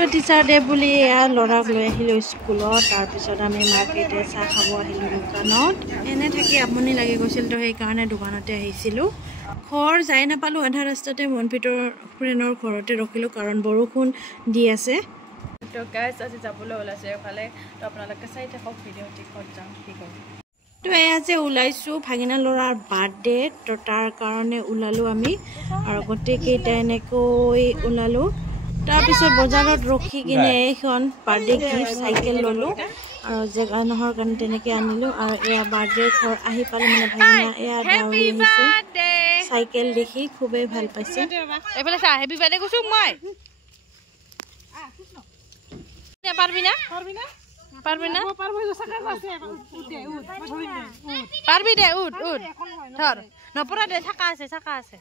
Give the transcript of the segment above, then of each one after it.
তো teacher day বুলি এয়া ল'ৰাক লৈ আহিলোঁ স্কুলত। তাৰপিছত আমি মাৰ্কেটে চাহ খাব আহিলোঁ দোকানত। এনে থাকি আমনি লাগি গৈছিল, তো সেইকাৰণে দোকানতে আহিছিলোঁ। ঘৰ যাই নাপালোঁ, আধা ৰাস্তাতে মনপ্ৰীতৰ ফ্ৰেণ্ডৰ ঘৰতে ৰখিলোঁ কাৰণ বৰষুণ দি আছে। তো গাইজ আজি যাবলৈ ওলাইছে এফালে, তো আপোনালোকে চাই থাকক ভিডিঅ'টি ক'ত যাওঁ কি কৰোঁ। তো এয়া যে ওলাইছোঁ ভাগিনা ল'ৰাৰ বাৰ্থডে, তো তাৰ কাৰণে ওলালোঁ আমি আৰু গোটেইকেইটা এনেকৈ ওলালোঁ। তাৰপিছত বজাৰত ৰখি কিনে এইখন বাৰ্থডে গিফ্ট চাইকেল ল'লোঁ আৰু জেগা নোহোৱাৰ কাৰণে তেনেকৈ আনিলোঁ। আৰু এয়া বাৰ্থডে ঘৰ আহি পালে মানে ভাগিনা এয়া দাউৰি আহিছে, চাইকেল দেখি খুবেই ভাল পাইছে। এইফালে চা, হেপী বাৰ্থডে কৈছোঁ মই। পাৰবি না পাৰবি দে, উঠ ধৰ, নপৰা দে, চাকা আছে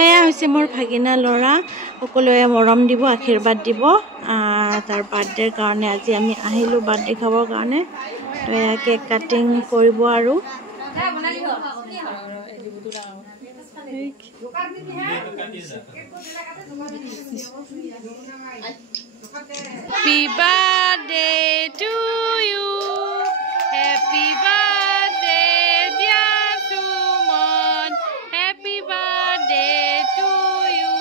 এয়া হৈছে মোৰ ভাগিনা ল'ৰা, সকলোৱে মৰম দিব, আশীৰ্বাদ দিব। তাৰ বাৰ্থডেৰ কাৰণে আজি আমি আহিলোঁ বাৰ্থডে খাবৰ কাৰণে। তো এয়া কেক কাটিং কৰিব আৰু Happy birthday to you, happy birthday dear Suman, happy birthday to you.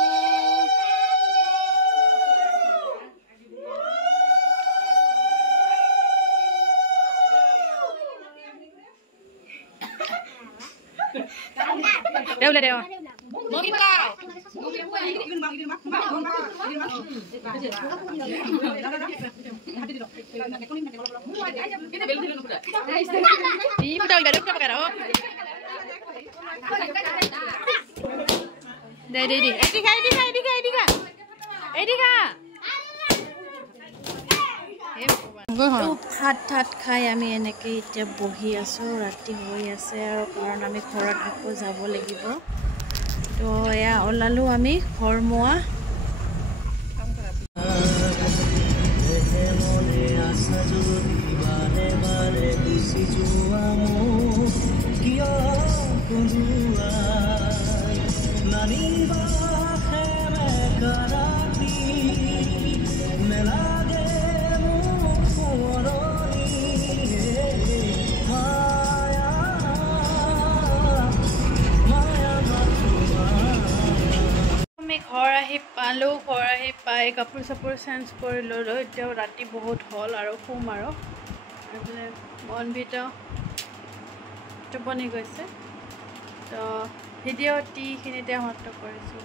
Deula deo. Monita. ভাত খাই আমি এনেকৈ এতিয়া বহি আছোঁ, ৰাতি হৈ আছে আৰু কাৰণ আমি ঘৰত আকৌ যাব লাগিব। তো এয়া ওলালোঁ আমি ঘৰ মোৱা। ঘৰ আহি পালোঁ, ঘৰ আহি পাই কাপোৰ চাপোৰ চেঞ্জ কৰি ল'লোঁ। এতিয়াও ৰাতি বহুত হ'ল আৰু শুম আৰু এইফালে মনপ্ৰীত টোপনি গৈছে। তো ভিডিঅ'টিখিনিতে সমাপ্ত কৰিছোঁ।